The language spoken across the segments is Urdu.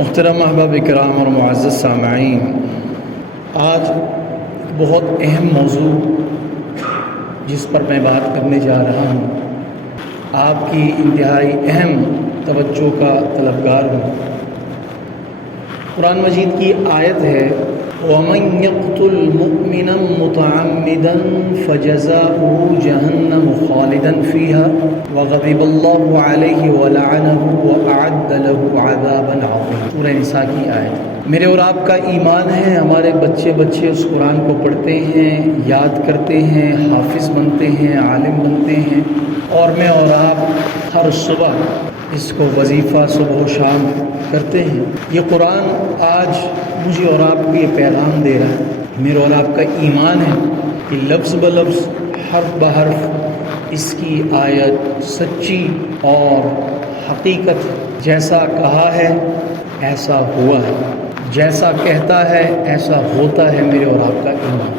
محترم احباب کرام اور معزز سامعین، آج بہت اہم موضوع جس پر میں بات کرنے جا رہا ہوں، آپ کی انتہائی اہم توجہ کا طلبگار ہوں۔ قرآن مجید کی آیت ہے وَمَن يَقْتُلْ مُؤْمِنًا مُتَعَمِّدًا فَجَزَاؤُهُ جَهَنَّمُ خَالِدًا فِيهَا وَغَضِبَ اللَّهُ عَلَيْهِ وَلَعَنَهُ وَأَعَدَّ لَهُ عَذَابًا عَظِيمًا۔ سورہ نساء کی آیت۔ میرے اور آپ کا ایمان ہے، ہمارے بچے اس قرآن کو پڑھتے ہیں، یاد کرتے ہیں، حافظ بنتے ہیں، عالم بنتے ہیں، اور میں اور آپ ہر صبح اس کو وظیفہ صبح و شام کرتے ہیں۔ یہ قرآن آج مجھے اور آپ کو یہ پیغام دے رہا ہے، میرے اور آپ کا ایمان ہے کہ لفظ بلفظ حرف بحرف اس کی آیت سچی اور حقیقت، جیسا کہا ہے ایسا ہوا ہے، جیسا کہتا ہے ایسا ہوتا ہے میرے اور آپ کا ایمان،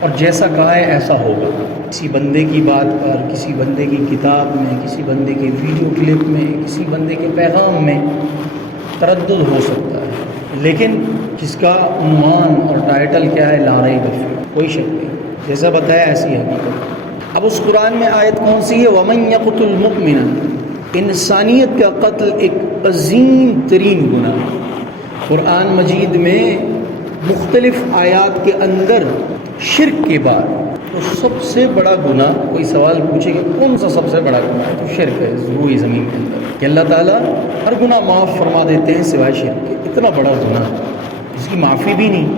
اور جیسا کہا ہے ایسا ہوگا۔ کسی بندے کی بات پر، کسی بندے کی کتاب میں، کسی بندے کے ویڈیو کلپ میں، کسی بندے کے پیغام میں تردد ہو سکتا ہے، لیکن جس کا عنوان اور ٹائٹل کیا ہے، لا ریب فیہ، کوئی شک نہیں، جیسا بتایا ایسی حقیقت۔ اب اس قرآن میں آیت کون سی ہے؟ وَمَن يَقْتُلْ مُؤْمِنًا، انسانیت کا قتل ایک عظیم ترین گناہ۔ قرآن مجید میں مختلف آیات کے اندر شرک کے بعد تو سب سے بڑا گناہ، کوئی سوال پوچھے کہ کون سا سب سے بڑا گناہ ہے، تو شرک ہے روئی زمین کے اندر، کہ اللہ تعالیٰ ہر گناہ معاف فرما دیتے ہیں سوائے شرک کے۔ اتنا بڑا گناہ جس کی معافی بھی نہیں،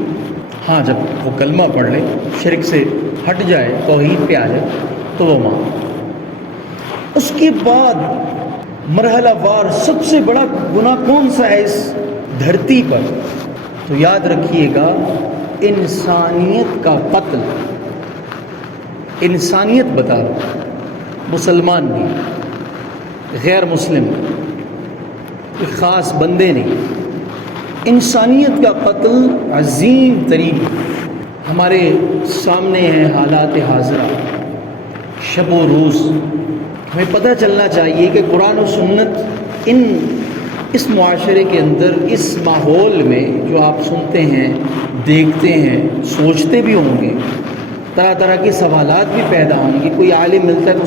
ہاں جب وہ کلمہ پڑھ لے، شرک سے ہٹ جائے، توحید پہ آ جائے تو وہ معاف۔ اس کے بعد مرحلہ وار سب سے بڑا گناہ کون سا ہے اس دھرتی پر؟ تو یاد رکھیے گا، انسانیت کا قتل۔ انسانیت بتا رہا ہوں، مسلمان نہیں، غیر مسلم نہیں، کوئی خاص بندے نہیں، انسانیت کا قتل عظیم ترین۔ ہمارے سامنے ہیں حالات حاضرہ، شب و روز، ہمیں پتہ چلنا چاہیے کہ قرآن و سنت اس معاشرے کے اندر، اس ماحول میں جو آپ سنتے ہیں، دیکھتے ہیں، سوچتے بھی ہوں گے، طرح طرح کے سوالات بھی پیدا ہوں گے، کوئی عالم ملتا ہے تو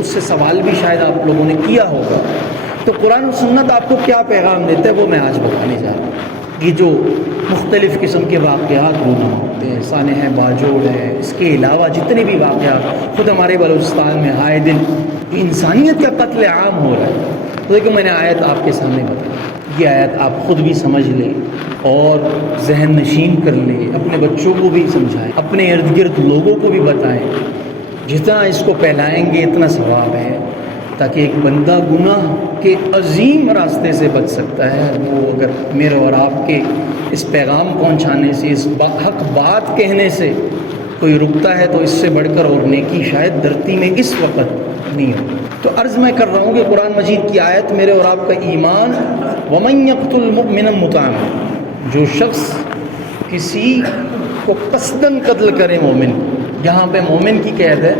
اس سے سوال بھی شاید آپ لوگوں نے کیا ہوگا۔ تو قرآن و سنت آپ کو کیا پیغام دیتا ہے وہ میں آج بتانے جا رہا ہوں۔ یہ جو مختلف قسم کے واقعات ہونا ہوتے ہیں، سانحہ باجوڑ ہے، اس کے علاوہ جتنے بھی واقعات خود ہمارے بلوچستان میں آئے دن انسانیت کا قتل عام ہو رہا ہے، تو دیکھو میں نے آیت آپ کے سامنے بتائی، یہ آیت آپ خود بھی سمجھ لیں اور ذہن نشین کر لیں، اپنے بچوں کو بھی سمجھائیں، اپنے ارد گرد لوگوں کو بھی بتائیں، جتنا اس کو پھیلائیں گے اتنا ثواب ہے، تاکہ ایک بندہ گناہ کے عظیم راستے سے بچ سکتا ہے۔ وہ اگر میرے اور آپ کے اس پیغام پہنچانے سے، اس حق بات کہنے سے کوئی رکتا ہے تو اس سے بڑھ کر اور نیکی شاید دھرتی میں اس وقت نہیں ہو۔ تو عرض میں کر رہا ہوں کہ قرآن مجید کی آیت میرے اور آپ کا ایمان، وَمَن يَقْتُلْ مُؤْمِنًا مُتَعَمِّدًا، جو شخص کسی کو قصداً قتل کرے مومن، یہاں پہ مومن کی قید ہے،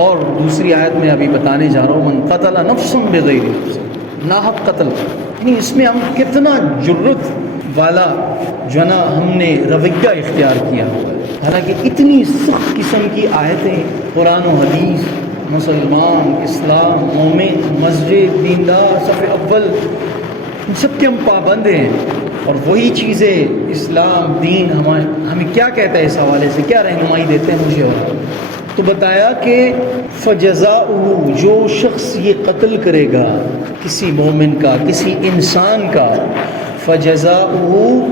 اور دوسری آیت میں ابھی بتانے جا رہا ہوں من قتل نفسا بغیر نفس، ناحق قتل، یعنی اس میں ہم کتنا جرت والا جو نا ہم نے رویہ اختیار کیا ہوا ہے، حالانکہ اتنی سخت قسم کی آیتیں قرآن و حدیث، مسلمان، اسلام، مومن، مسجد، دیندار، صف اول، ان سب کے ہم پابند ہیں، اور وہی چیزیں اسلام دین ہمیں کیا کہتا ہے، اس حوالے سے کیا رہنمائی دیتے ہیں مجھے اور تو بتایا کہ فجزاؤہ، جو شخص یہ قتل کرے گا کسی مومن کا، کسی انسان کا، فجزاؤہ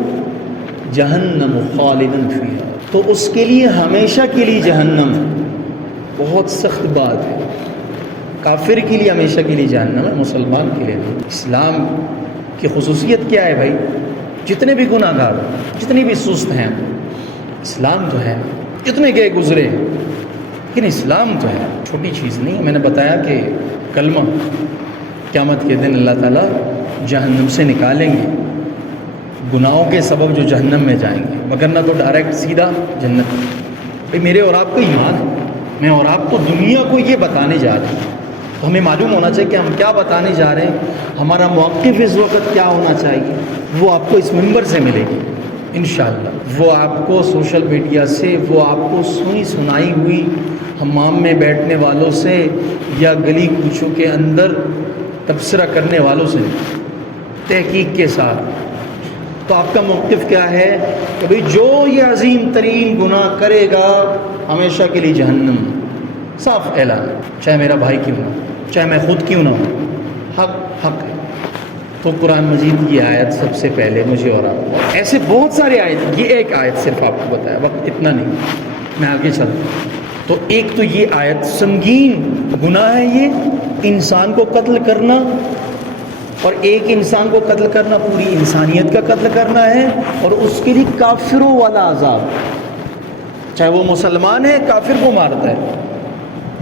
جہنم خالداً فیہا، تو اس کے لیے ہمیشہ کے لیے جہنم۔ بہت سخت بات ہے، کافر کے لیے ہمیشہ کے لیے جہنم ہے، مسلمان کے لیے نہیں۔ اسلام کی خصوصیت کیا ہے بھائی؟ جتنے بھی گناہ گار، جتنے بھی سست ہیں، اسلام تو ہے، جتنے گئے گزرے، لیکن اسلام تو ہے، چھوٹی چیز نہیں۔ میں نے بتایا کہ کلمہ قیامت کے دن اللہ تعالیٰ جہنم سے نکالیں گے، گناہوں کے سبب جو جہنم میں جائیں گے، مگر نہ تو ڈائریکٹ سیدھا جنت۔ بھائی میرے اور آپ کو ایمان ہے، میں اور آپ کو دنیا کو یہ بتانے جا رہا ہوں تو ہمیں معلوم ہونا چاہیے کہ ہم کیا بتانے جا رہے ہیں، ہمارا موقف اس وقت کیا ہونا چاہیے، وہ آپ کو اس منبر سے ملے گی انشاءاللہ۔ وہ آپ کو سوشل میڈیا سے، وہ آپ کو سنی سنائی ہوئی حمام میں بیٹھنے والوں سے یا گلی کوچوں کے اندر تبصرہ کرنے والوں سے تحقیق کے ساتھ۔ تو آپ کا موقف کیا ہے کہ بھئی جو یہ عظیم ترین گناہ کرے گا ہمیشہ کے لیے جہنم، صاف اعلان، چاہے میرا بھائی کیوں نہ، چاہے میں خود کیوں نہ ہوں، حق ہے۔ تو قرآن مجید کی آیت سب سے پہلے مجھے اور آپ کو، ایسے بہت سارے آیت، یہ ایک آیت صرف آپ کو بتایا، وقت اتنا نہیں، میں آگے چلتا ہوں۔ تو ایک تو یہ آیت سنگین گناہ ہے یہ انسان کو قتل کرنا، اور ایک انسان کو قتل کرنا پوری انسانیت کا قتل کرنا ہے، اور اس کے لیے کافروں والا عذاب، چاہے وہ مسلمان ہے کافر کو مارتا ہے۔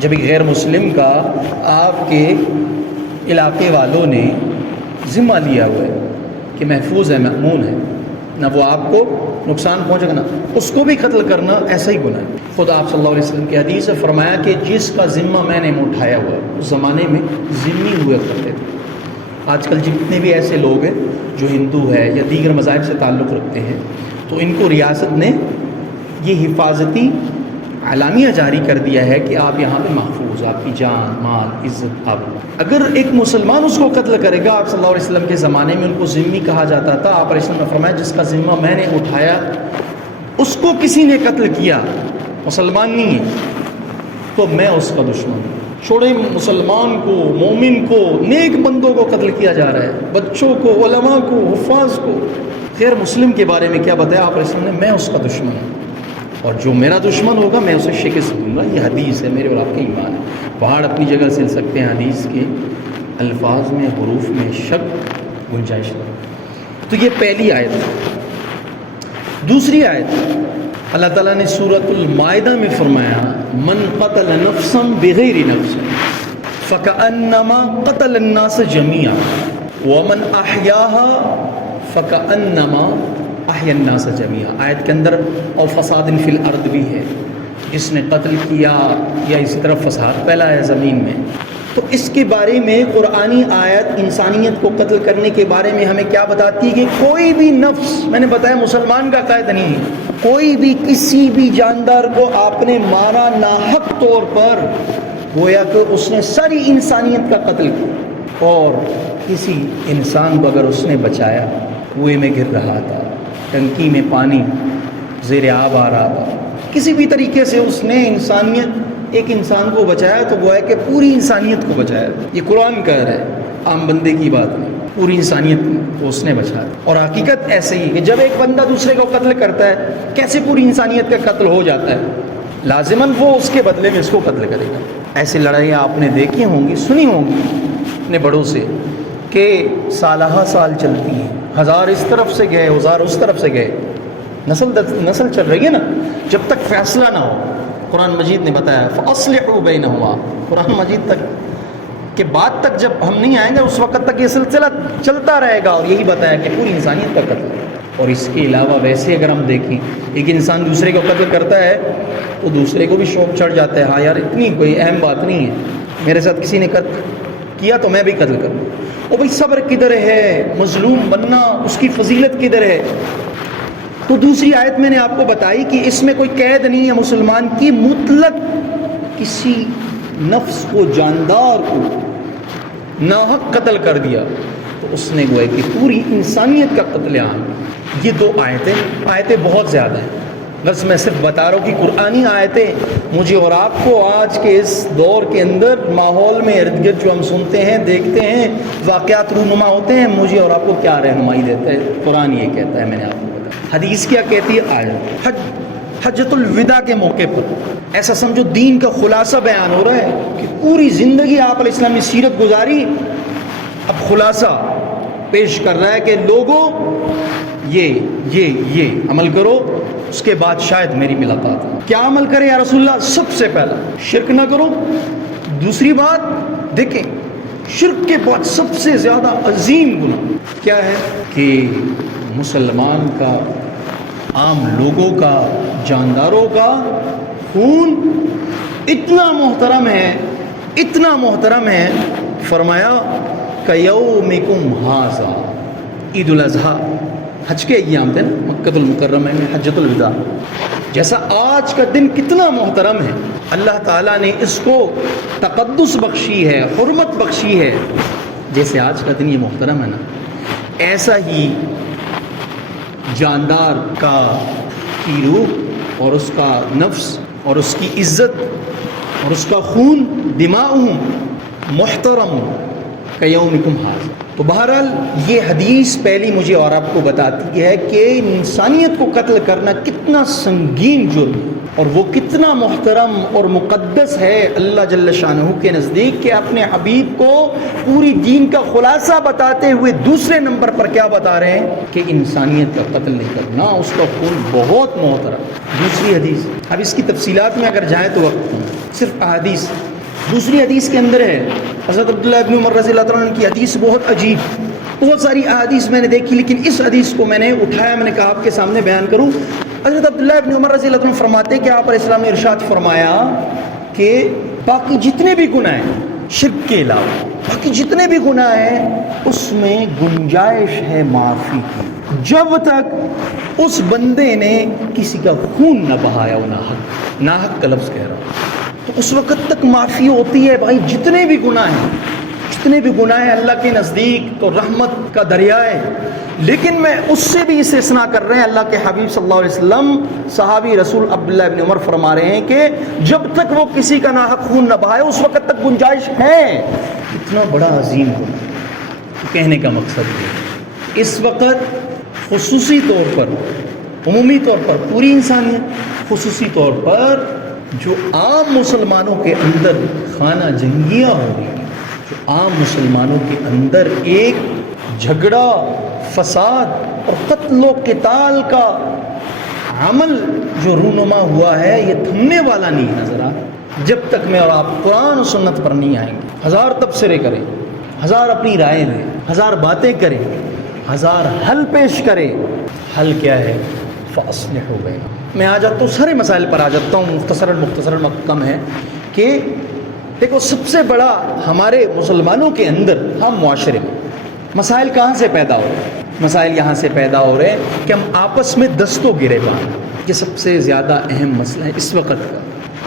جب ایک غیر مسلم کا آپ کے علاقے والوں نے ذمہ لیا ہوا ہے کہ محفوظ ہے، مأمون ہے، نہ وہ آپ کو نقصان پہنچے گا، نہ اس کو بھی قتل کرنا ایسا ہی گناہ ہے۔ خود آپ صلی اللہ علیہ وسلم کی حدیث ہے، فرمایا کہ جس کا ذمہ میں نے اٹھایا ہوا ہے، اس زمانے میں ذمہ ہوئے کرتے تھے۔ آج کل جتنے بھی ایسے لوگ ہیں جو ہندو ہے یا دیگر مذاہب سے تعلق رکھتے ہیں، تو ان کو ریاست نے یہ حفاظتی اعلامیہ جاری کر دیا ہے کہ آپ یہاں پہ محفوظ، آپ کی جان، مال، عزت، آبرو۔ اگر ایک مسلمان اس کو قتل کرے گا، آپ صلی اللہ علیہ وسلم کے زمانے میں ان کو ذمہ کہا جاتا تھا، آپ علیہ السلام نے فرمایا جس کا ذمہ میں نے اٹھایا اس کو کسی نے قتل کیا، مسلمان نہیں ہے، تو میں اس کا دشمن ہوں۔ چھوڑے مسلمان کو، مومن کو، نیک بندوں کو قتل کیا جا رہا ہے، بچوں کو، علماء کو، حفاظ کو۔ غیر مسلم کے بارے میں کیا بتایا آپ علیہ السلام نے؟ میں اس کا دشمن ہوں، اور جو میرا دشمن ہوگا میں اسے شکست دوں گا۔ یہ حدیث ہے، میرے اور آپ کا ایمان ہے۔ پہاڑ اپنی جگہ سل سکتے ہیں، حدیث کے الفاظ میں، حروف میں شک گنجائش نہیں۔ تو یہ پہلی آیت ہے۔ دوسری آیت اللہ تعالیٰ نے سورۃ المائدہ میں فرمایا من قتل نفسا بغیر نفس فکأنما قتل الناس جميعا ومن احیاها فکأنما احیا الناس جميعا۔ آیت کے اندر اور فساد فی الارض بھی ہے، جس نے قتل کیا یا اسی طرح فساد پھیلایا زمین میں۔ تو اس کے بارے میں قرآنی آیت انسانیت کو قتل کرنے کے بارے میں ہمیں کیا بتاتی ہے کہ کوئی بھی نفس، میں نے بتایا مسلمان کا قید نہیں ہے، کوئی بھی کسی بھی جاندار کو آپ نے مارا ناحق طور پر، گویا کہ اس نے ساری انسانیت کا قتل کیا۔ اور کسی انسان کو اگر اس نے بچایا، کنویں میں گر رہا تھا، ٹنکی میں پانی زیر آب آ رہا تھا، کسی بھی طریقے سے اس نے ایک انسان کو بچایا، تو گویا کہ پوری انسانیت کو بچایا۔ یہ قرآن کہہ رہا ہے، عام بندے کی بات نہیں، پوری انسانیت کو اس نے بچایا۔ اور حقیقت ایسے ہی کہ جب ایک بندہ دوسرے کو قتل کرتا ہے، کیسے پوری انسانیت کا قتل ہو جاتا ہے، لازماً وہ اس کے بدلے میں اس کو قتل کرے گا۔ ایسی لڑائیاں آپ نے دیکھی ہوں گی، سنی ہوں گی اپنے بڑوں سے، کہ سالہ سال چلتی ہیں، ہزار اس طرف سے گئے، ہزار اس طرف سے گئے، نسل چل رہی ہے نا، جب تک فیصلہ نہ ہو۔ قرآن مجید نے بتایا فَأَصْلِحُوا بَيْنَهُمَا، قرآن مجید تک کہ بعد تک جب ہم نہیں آئیں گے اس وقت تک یہ سلسلہ چلتا رہے گا، اور یہی بتایا کہ پوری انسانیت کا قتل ہے۔ اور اس کے علاوہ ویسے اگر ہم دیکھیں، ایک انسان دوسرے کو قتل کرتا ہے تو دوسرے کو بھی شوق چڑھ جاتا ہے، ہاں یار اتنی کوئی اہم بات نہیں ہے، میرے ساتھ کسی نے قتل کیا تو میں بھی قتل کروں۔ او بھائی صبر کدھر ہے، مظلوم بننا اس کی فضیلت کدھر ہے؟ تو دوسری آیت میں نے آپ کو بتائی کہ اس میں کوئی قید نہیں ہے مسلمان کی، مطلق کسی نفس کو، جاندار کو ناحق قتل کر دیا تو اس نے گویا کہ پوری انسانیت کا قتل عام۔ یہ دو آیتیں بہت زیادہ ہیں، بس میں صرف بتا رہا ہوں کہ قرآنی آیتیں مجھے اور آپ کو آج کے اس دور کے اندر ماحول میں ارد گرد جو ہم سنتے ہیں، دیکھتے ہیں، واقعات رونما ہوتے ہیں، مجھے اور آپ کو کیا رہنمائی دیتا ہے؟ قرآن یہ کہتا ہے، میں نے آپ کو بتایا۔ حدیث کیا کہتی ہے؟ آیت حجۃ الوداع کے موقع پر ایسا سمجھو دین کا خلاصہ بیان ہو رہا ہے کہ پوری زندگی آپ علیہ السلام نے سیرت گزاری، اب خلاصہ پیش کر رہا ہے کہ لوگوں یہ عمل کرو، اس کے بعد شاید میری ملاقات ہو۔ کیا عمل کرے یا رسول اللہ؟ سب سے پہلا شرک نہ کرو۔ دوسری بات دیکھیں، شرک کے بعد سب سے زیادہ عظیم گناہ کیا ہے کہ مسلمان کا، عام لوگوں کا، جانداروں کا خون اتنا محترم ہے اتنا محترم ہے، فرمایا کیومکم ھذا، عید الاضحیٰ حج کے ایام تھے نا، مکۃ المکرمہ میں حجۃ الوداع، جیسا آج کا دن کتنا محترم ہے، اللہ تعالیٰ نے اس کو تقدس بخشی ہے، حرمت بخشی ہے، جیسے آج کا دن یہ محترم ہے نا، ایسا ہی جاندار کی روح اور اس کا نفس اور اس کی عزت اور اس کا خون دماؤہم محترم کیومکم ھذا۔ تو بہرحال یہ حدیث پہلی مجھے اور آپ کو بتاتی ہے کہ انسانیت کو قتل کرنا کتنا سنگین جرم ہے، اور وہ کتنا محترم اور مقدس ہے اللہ جل شانہ کے نزدیک، کہ اپنے حبیب کو پوری دین کا خلاصہ بتاتے ہوئے دوسرے نمبر پر کیا بتا رہے ہیں کہ انسانیت کا قتل نہیں کرنا، اس کا خون بہت محترم۔ دوسری حدیث، اب اس کی تفصیلات میں اگر جائیں تو وقت صرف احادیث، دوسری حدیث کے اندر ہے حضرت عبداللہ ابن عمر رضی اللہ عنہ کی حدیث، بہت عجیب، بہت ساری احادیث میں نے دیکھی لیکن اس حدیث کو میں نے اٹھایا، میں نے کہا آپ کے سامنے بیان کروں۔ حضرت عبداللہ ابن عمر رضی اللہ عنہ فرماتے ہیں کہ آپ علیہ السلام نے ارشاد فرمایا کہ باقی جتنے بھی گناہ ہیں شرک کے علاوہ، باقی جتنے بھی گناہ ہیں اس میں گنجائش ہے معافی کی، جب تک اس بندے نے کسی کا خون نہ بہایا ہو، ناحق کا لفظ کہہ رہا ہوں، تو اس وقت تک معافی ہوتی ہے۔ بھائی جتنے بھی گناہ ہیں، جتنے بھی گناہ ہیں اللہ کے نزدیک تو رحمت کا دریا ہے، لیکن میں اس سے بھی استثناء کر رہے ہیں۔ اللہ کے حبیب صلی اللہ علیہ وسلم، صحابی رسول عبداللہ ابن عمر فرما رہے ہیں کہ جب تک وہ کسی کا ناحق خون نہ بہائے اس وقت تک گنجائش ہے۔ اتنا بڑا عظیم گناہ، کہنے کا مقصد ہے اس وقت خصوصی طور پر، عمومی طور پر پوری انسانیت، خصوصی طور پر جو عام مسلمانوں کے اندر خانہ جنگیاں ہو رہی ہیں، جو عام مسلمانوں کے اندر ایک جھگڑا، فساد اور قتل و قتال کا عمل جو رونما ہوا ہے، یہ تھمنے والا نہیں نظر آ، جب تک میں اور آپ قرآن و سنت پر نہیں آئیں گے۔ ہزار تبصرے کریں، ہزار اپنی رائے دیں، ہزار باتیں کریں، ہزار حل پیش کریں، حل کیا ہے؟ فاصلحوا بینہم۔ میں آ جاتا ہوں، سارے مسائل پر آ جاتا ہوں، مختصراً وقت کم ہے، کہ دیکھو سب سے بڑا ہمارے مسلمانوں کے اندر، ہم معاشرے میں مسائل کہاں سے پیدا ہو رہے ہیں؟ مسائل یہاں سے پیدا ہو رہے ہیں کہ ہم آپس میں دستوں گرے بان، یہ سب سے زیادہ اہم مسئلہ ہے اس وقت کا۔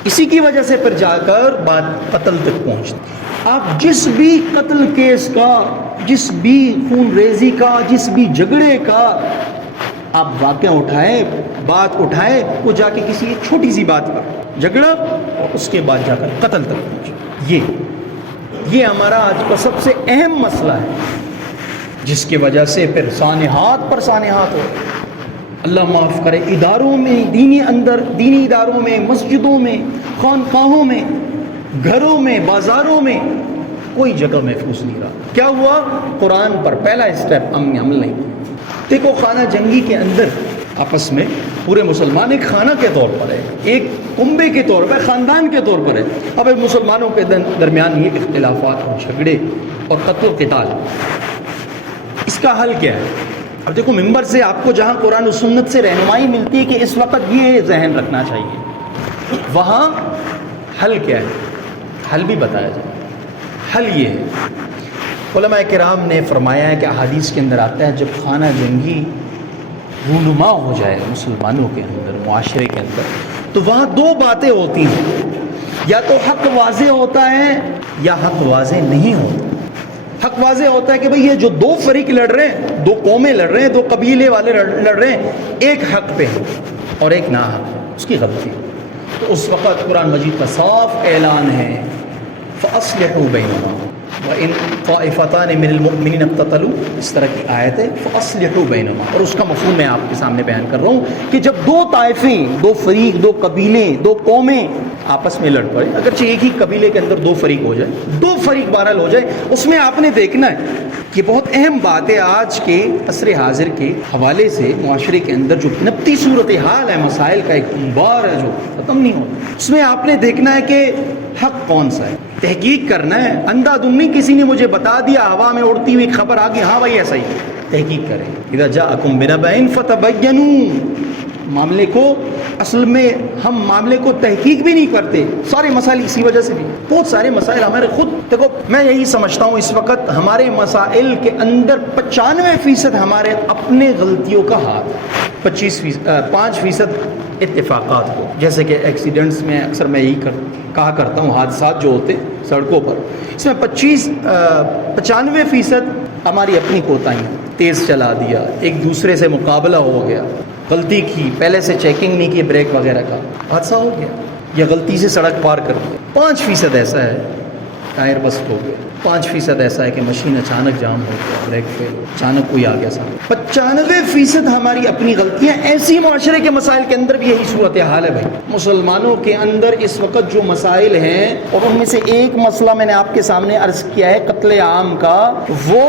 اسی کی وجہ سے پھر جا کر بات قتل تک پہنچتی۔ آپ جس بھی قتل کیس کا، جس بھی خون ریزی کا، جس بھی جھگڑے کا آپ واقعہ اٹھائیں، بات اٹھائیں، وہ جا کے کسی چھوٹی سی بات پر جھگڑا اور اس کے بعد جا کر قتل تک پہنچے، یہ ہمارا آج کا سب سے اہم مسئلہ ہے، جس کی وجہ سے پھر سانحات پر سانحات ہو۔ اللہ معاف کرے، اداروں میں، دینی اداروں میں، مسجدوں میں، خانقاہوں میں، گھروں میں، بازاروں میں کوئی جگہ محفوظ نہیں رہا۔ کیا ہوا؟ قرآن پر پہلا اسٹیپ ہم نے عمل نہیں کیا۔ دیکھو خانہ جنگی کے اندر آپس میں پورے مسلمان ایک خانہ کے طور پر ہے، ایک کنبے کے طور پر، خاندان کے طور پر ہے۔ اب مسلمانوں کے درمیان یہ اختلافات اور جھگڑے اور قتل و قتال، اس کا حل کیا ہے؟ اب دیکھو ممبر سے آپ کو جہاں قرآن و سنت سے رہنمائی ملتی ہے کہ اس وقت یہ ذہن رکھنا چاہیے، وہاں حل کیا ہے؟ حل بھی بتایا جائے۔ حل یہ ہے، علماء کرام نے فرمایا ہے کہ احادیث کے اندر آتا ہے جب خانہ جنگی رونما ہو جائے مسلمانوں کے اندر، معاشرے کے اندر، تو وہاں دو باتیں ہوتی ہیں، یا تو حق واضح ہوتا ہے یا حق واضح نہیں ہوتا۔ حق واضح ہوتا ہے کہ بھئی یہ جو دو فریق لڑ رہے ہیں، دو قومیں لڑ رہے ہیں، دو قبیلے والے لڑ رہے ہیں، ایک حق پہ ہے اور ایک ناحق ہے، اس کی غلطی ہے، تو اس وقت قرآن مجید کا صاف اعلان ہے فَأَصْلِحُوا بَيْنَهُمْ وَإِن طَائِفَتَانِ مِنَ الْمُؤْمِنِينَ اقْتَتَلُوا، اس طرح کی آیت ہے فَأَصْلِحُوا بَيْنَهُمْ، اور اس کا مفہوم میں آپ کے سامنے بیان کر رہا ہوں کہ جب دو طائفیں، دو فریق، دو قبیلے، دو قومیں آپس میں لڑ پڑے، اگرچہ ایک ہی قبیلے کے اندر دو فریق ہو جائے، دو فریق بہرحال ہو جائے، اس میں آپ نے دیکھنا ہے کہ بہت اہم بات ہے آج کے عصر حاضر کے حوالے سے معاشرے کے اندر جو نبتی صورتحال ہے، مسائل کا ایک انبار ہے جو ختم نہیں ہوتا، اس میں آپ نے دیکھنا ہے کہ حق کون سا ہے، تحقیق کرنا ہے۔ اندھا دھندی کسی نے مجھے بتا دیا، ہوا میں اڑتی ہوئی خبر آ گئی، ہاں بھائی ایسا ہی، تحقیق کریں۔ اذا جاءکم بنبأ فتبینوا، معاملے کو اصل میں ہم معاملے کو تحقیق بھی نہیں کرتے. سارے مسائل اسی وجہ سے بھی, بہت سارے مسائل ہمارے خود دیکھو, میں یہی سمجھتا ہوں اس وقت ہمارے مسائل کے اندر 95% ہمارے اپنے غلطیوں کا ہاتھ, 5% اتفاقات کو. جیسے کہ ایکسیڈنٹس میں اکثر میں یہی کہا کرتا ہوں, حادثات جو ہوتے سڑکوں پر, اس میں 95% ہماری اپنی کوتاہیاں, تیز چلا دیا, ایک دوسرے سے مقابلہ ہو گیا, غلطی کی, پہلے سے چیکنگ نہیں کی بریک وغیرہ کا, حادثہ ہو گیا, یا غلطی سے سڑک پار کر دیا. 5% ایسا ہے ٹائر بسٹ ہو گیا, 5% ایسا ہے کہ مشین اچانک جام ہو گیا, بریک فیل, اچانک کوئی آ گیا سامنے. 95% ہماری اپنی غلطیاں. ایسی معاشرے کے مسائل کے اندر بھی یہی صورتحال ہے بھائی. مسلمانوں کے اندر اس وقت جو مسائل ہیں, اور ان میں سے ایک مسئلہ میں نے آپ کے سامنے عرض کیا ہے قتل عام کا, وہ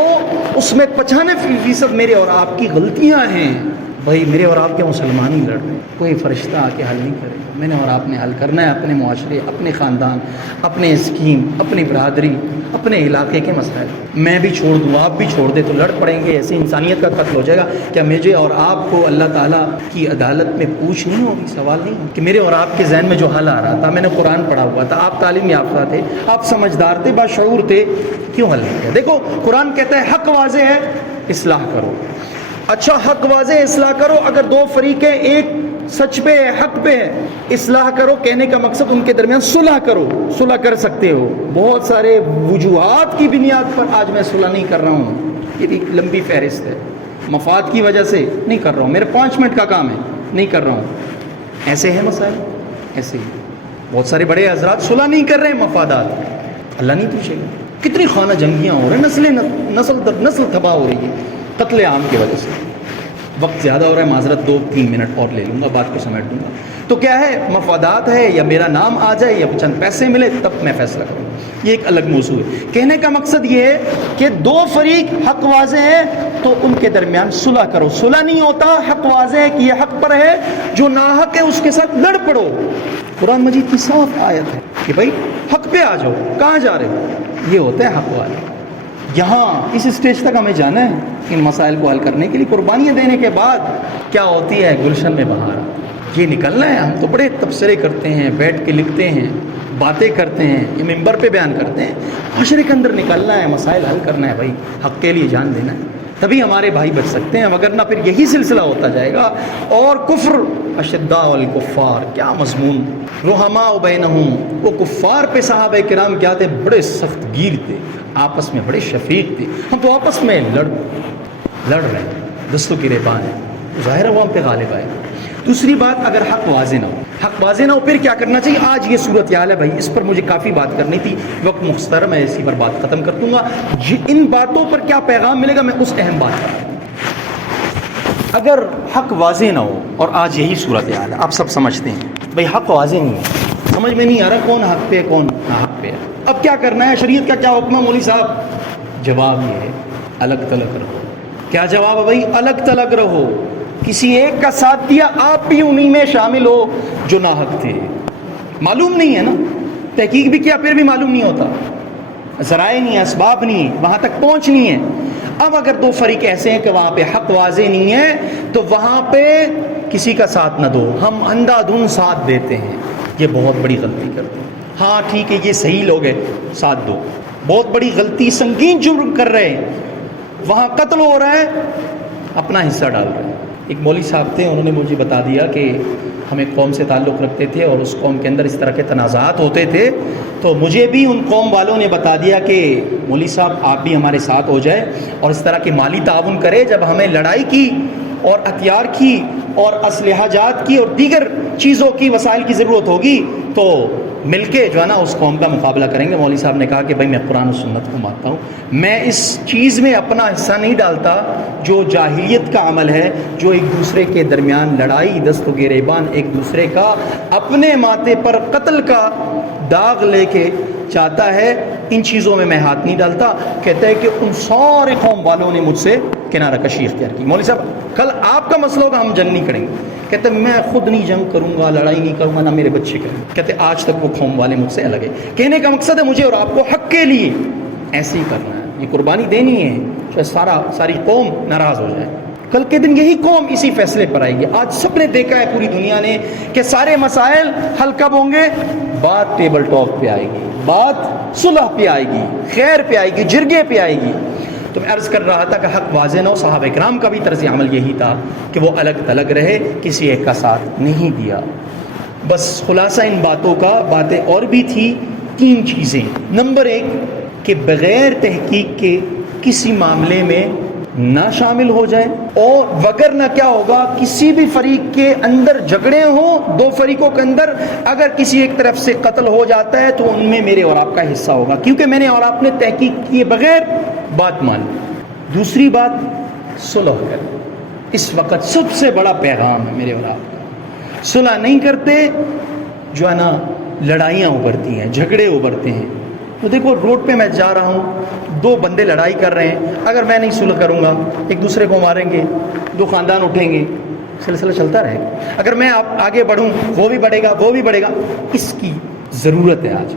اس میں 95% میرے اور آپ کی غلطیاں ہیں. بھائی میرے اور آپ کے مسلمان ہی لڑ رہے ہیں, کوئی فرشتہ آ کے حل نہیں کرے گا. میں نے اور آپ نے حل کرنا ہے اپنے معاشرے, اپنے خاندان, اپنے اسکیم, اپنی برادری, اپنے علاقے کے مسائل. میں بھی چھوڑ دوں, آپ بھی چھوڑ دیں تو لڑ پڑیں گے, ایسی انسانیت کا قتل ہو جائے گا. کیا مجھے اور آپ کو اللہ تعالیٰ کی عدالت میں پوچھ نہیں ہوگی, سوال نہیں ہوگا کہ میرے اور آپ کے ذہن میں جو حل آ رہا تھا, میں نے قرآن پڑھا ہوا تھا, آپ تعلیم یافتہ تھے, آپ سمجھدار تھے, باشعور تھے, کیوں حل نہیں کیا؟ دیکھو قرآن کہتا ہے حق واضح ہے, اصلاح کرو. اچھا حق واضح اصلاح کرو, اگر دو فریق ہیں, ایک سچ پہ ہے, حق پہ ہے, اصلاح کرو. کہنے کا مقصد ان کے درمیان صلح کرو. صلح کر سکتے ہو, بہت سارے وجوہات کی بنیاد پر آج میں صلح نہیں کر رہا ہوں, یہ بھی لمبی فہرست ہے. مفاد کی وجہ سے نہیں کر رہا ہوں, میرے 5 منٹ کا کام ہے, نہیں کر رہا ہوں. ایسے ہیں مسائل, ایسے ہی بہت سارے بڑے حضرات صلح نہیں کر رہے ہیں, مفادات. اللہ نہیں پوچھے گا. کتنی خانہ جنگیاں ہو رہے ہیں, نسل تباہ ہو رہی ہے قتل عام کی وجہ سے. وقت زیادہ ہو رہا ہے, معذرت 2-3 منٹ اور لے لوں گا, بات کو سمیٹ دوں گا. تو کیا ہے, مفادات ہے, یا میرا نام آ جائے, یا چند پیسے ملے, تب میں فیصلہ کروں. یہ ایک الگ موضوع ہے. کہنے کا مقصد یہ ہے کہ دو فریق حق واضح ہے تو ان کے درمیان صلح کرو. صلح نہیں ہوتا, حق واضح ہے کہ یہ حق پر ہے, جو ناحق ہے اس کے ساتھ لڑ پڑو. قرآن مجید کی صاف آیت ہے کہ بھائی حق پہ آ جاؤ, کہاں جا رہے ہو, یہ ہوتا ہے حق والے. یہاں اس اسٹیج تک ہمیں جانا ہے ان مسائل کو حل کرنے کے لیے. قربانیاں دینے کے بعد کیا ہوتی ہے, گلشن میں بہار, یہ نکلنا ہے. ہم تو بڑے تبصرے کرتے ہیں, بیٹھ کے لکھتے ہیں, باتیں کرتے ہیں, یہ ممبر پہ بیان کرتے ہیں. معاشرے کے اندر نکلنا ہے, مسائل حل کرنا ہے بھائی, حق کے لیے جان دینا ہے, تبھی ہمارے بھائی بچ سکتے ہیں. وگرنہ پھر یہی سلسلہ ہوتا جائے گا. اور کفر اشداء الکفار, کیا مضمون, رحماء بینہم, وہ کفار پہ صحابہ کرام کیا تھے, بڑے سخت گیر تھے, آپس میں بڑے شفیق تھے. ہم تو آپس میں لڑ رہے ہیں, دستوں کی ریبان ہے, ظاہر ہے وہ ہم پہ غالب آئے. دوسری بات, اگر حق واضح نہ ہو, حق واضح نہ ہو پھر کیا کرنا چاہیے. آج یہ صورتحال ہے بھائی, اس پر مجھے کافی بات کرنی تھی, وقت مختصر, میں اسی پر بات ختم کر دوں گا. ان باتوں پر کیا پیغام ملے گا, میں اس اہم بات پر. اگر حق واضح نہ ہو, اور آج یہی صورتحال ہے, آپ سب سمجھتے ہیں بھائی حق واضح نہیں ہے, سمجھ میں نہیں آ رہا کون حق پہ ہے کون ناحق پہ ہے. اب کیا کرنا ہے, شریعت کا کیا حکم ہے مولوی صاحب؟ جواب یہ ہے الگ تلگ رہو. کیا جواب ہے بھائی؟ الگ تلگ رہو. کسی ایک کا ساتھ دیا, آپ بھی انہی میں شامل ہو جو ناحق تھے. معلوم نہیں ہے نا, تحقیق بھی کیا پھر بھی معلوم نہیں ہوتا, ذرائع نہیں ہے, اسباب نہیں ہے, وہاں تک پہنچ نہیں ہے. اب اگر دو فریق ایسے ہیں کہ وہاں پہ حق واضح نہیں ہے, تو وہاں پہ کسی کا ساتھ نہ دو. ہم اندھا دھند ساتھ دیتے ہیں, یہ بہت بڑی غلطی کرتے ہیں. ہاں ٹھیک ہے, یہ صحیح لوگ ہیں, ساتھ دو. بہت بڑی غلطی, سنگین جرم کر رہے ہیں, وہاں قتل ہو رہا ہے, اپنا حصہ ڈال رہے ہیں. ایک مولوی صاحب تھے, انہوں نے مجھے بتا دیا کہ ہم ایک قوم سے تعلق رکھتے تھے, اور اس قوم کے اندر اس طرح کے تنازعات ہوتے تھے. تو مجھے بھی ان قوم والوں نے بتا دیا کہ مولوی صاحب آپ بھی ہمارے ساتھ ہو جائے, اور اس طرح کے مالی تعاون کرے. جب ہمیں لڑائی کی اور ہتھیار کی اور اسلحہ جات کی اور دیگر چیزوں کی, وسائل کی ضرورت ہوگی, تو مل کے جو ہے نا اس قوم کا مقابلہ کریں گے. مولوی صاحب نے کہا کہ بھائی میں قرآن و سنت کو مانتا ہوں, میں اس چیز میں اپنا حصہ نہیں ڈالتا جو جاہلیت کا عمل ہے, جو ایک دوسرے کے درمیان لڑائی, دست و گریبان, ایک دوسرے کا اپنے ماتھے پر قتل کا داغ لے کے چاہتا ہے. ان چیزوں میں ہاتھ نہیں ڈالتا. کہتا ہے کہ ان سارے قوم والوں نے مجھ سے کنارہ کشی اختیار کی. مولوی صاحب کل آپ کا مسئلہ ہوگا, ہم جنگ نہیں کریں گے. کہتے میں خود نہیں جنگ کروں گا, لڑائی نہیں کروں گا, نہ میرے بچے کریں گے. کہتے آج تک وہ قوم والے مجھ سے الگ ہے. کہنے کا مقصد ہے مجھے اور آپ کو حق کے لیے ایسے ہی کرنا ہے, یہ قربانی دینی ہے, چاہے ساری قوم ناراض ہو جائے. کل کے دن یہی قوم اسی فیصلے پر آئے گی. آج سب نے دیکھا ہے پوری دنیا نے کہ سارے مسائل حل کب ہوں گے؟ بات ٹیبل ٹاک پہ آئے گی، بات صلح پہ آئے گی، خیر پہ آئے گی، جرگے پہ آئے گی. تو میں عرض کر رہا تھا کہ حق واضح نہ ہو. صحابہ کرام کا بھی طرز عمل یہی تھا کہ وہ الگ تلگ رہے، کسی ایک کا ساتھ نہیں دیا. بس خلاصہ ان باتوں کا، باتیں اور بھی تھی. 3 چیزیں. نمبر 1 کہ بغیر تحقیق کے کسی معاملے میں نہ شامل ہو جائے، اور وگرنہ کیا ہوگا، کسی بھی فریق کے اندر جھگڑے ہوں، 2 فریقوں کے اندر اگر کسی ایک طرف سے قتل ہو جاتا ہے تو ان میں میرے اور آپ کا حصہ ہوگا، کیونکہ میں نے اور آپ نے تحقیق کیے بغیر بات مان لی. دوسری بات صلح کر. اس وقت سب سے بڑا پیغام ہے میرے اور آپ کا. صلح نہیں کرتے جو ہے نا لڑائیاں ابھرتی ہیں، جھگڑے ابھرتے ہیں. تو دیکھو روڈ پہ میں جا رہا ہوں، 2 بندے لڑائی کر رہے ہیں، اگر میں نہیں صلح کروں گا ایک دوسرے کو ماریں گے، 2 خاندان اٹھیں گے، سلسلہ چلتا رہے گا. اگر میں آگے بڑھوں وہ بھی بڑھے گا، وہ بھی بڑھے گا. اس کی ضرورت ہے آج.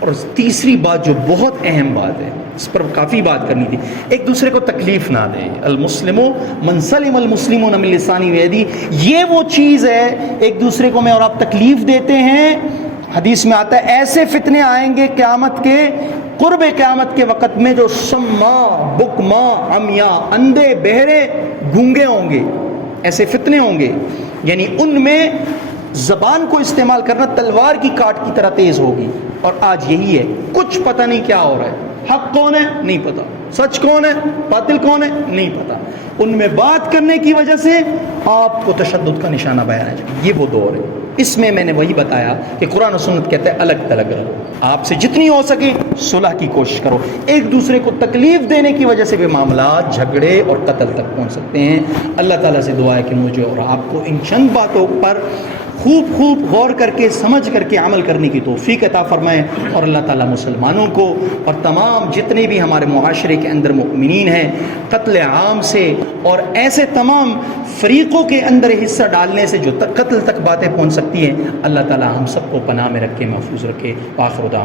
اور تیسری بات جو بہت اہم بات ہے، اس پر کافی بات کرنی تھی، ایک دوسرے کو تکلیف نہ دیں. المسلم من سلم المسلمون من لسانہ و یدہ. یہ وہ چیز ہے، ایک دوسرے کو میں اور آپ تکلیف دیتے ہیں. حدیث میں آتا ہے ایسے فتنے آئیں گے قیامت کے، قرب قیامت کے وقت میں، جو سما بکما عمیا، اندھے بہرے گونگے ہوں گے. ایسے فتنے ہوں گے، یعنی ان میں زبان کو استعمال کرنا تلوار کی کاٹ کی طرح تیز ہوگی. اور آج یہی ہے، کچھ پتہ نہیں کیا ہو رہا ہے. حق کون ہے نہیں پتا، سچ کون ہے، باطل کون ہے نہیں پتا. ان میں بات کرنے کی وجہ سے آپ کو تشدد کا نشانہ بیان ہے. یہ وہ دور ہے. اس میں نے وہی بتایا کہ قرآن و سنت کہتے ہیں الگ تلگ رہو. آپ سے جتنی ہو سکے صلح کی کوشش کرو. ایک دوسرے کو تکلیف دینے کی وجہ سے بھی معاملات جھگڑے اور قتل تک پہنچ سکتے ہیں. اللہ تعالیٰ سے دعا ہے کہ مجھے اور آپ کو ان چند باتوں پر خوب غور کر کے سمجھ کر کے عمل کرنے کی توفیق عطا فرمائے. اور اللہ تعالیٰ مسلمانوں کو اور تمام جتنے بھی ہمارے معاشرے کے اندر مؤمنین ہیں، قتل عام سے اور ایسے تمام فریقوں کے اندر حصہ ڈالنے سے جو قتل تک باتیں پہنچ سکتی ہیں، اللہ تعالیٰ ہم سب کو پناہ میں رکھے، محفوظ رکھے. آخر دعوانا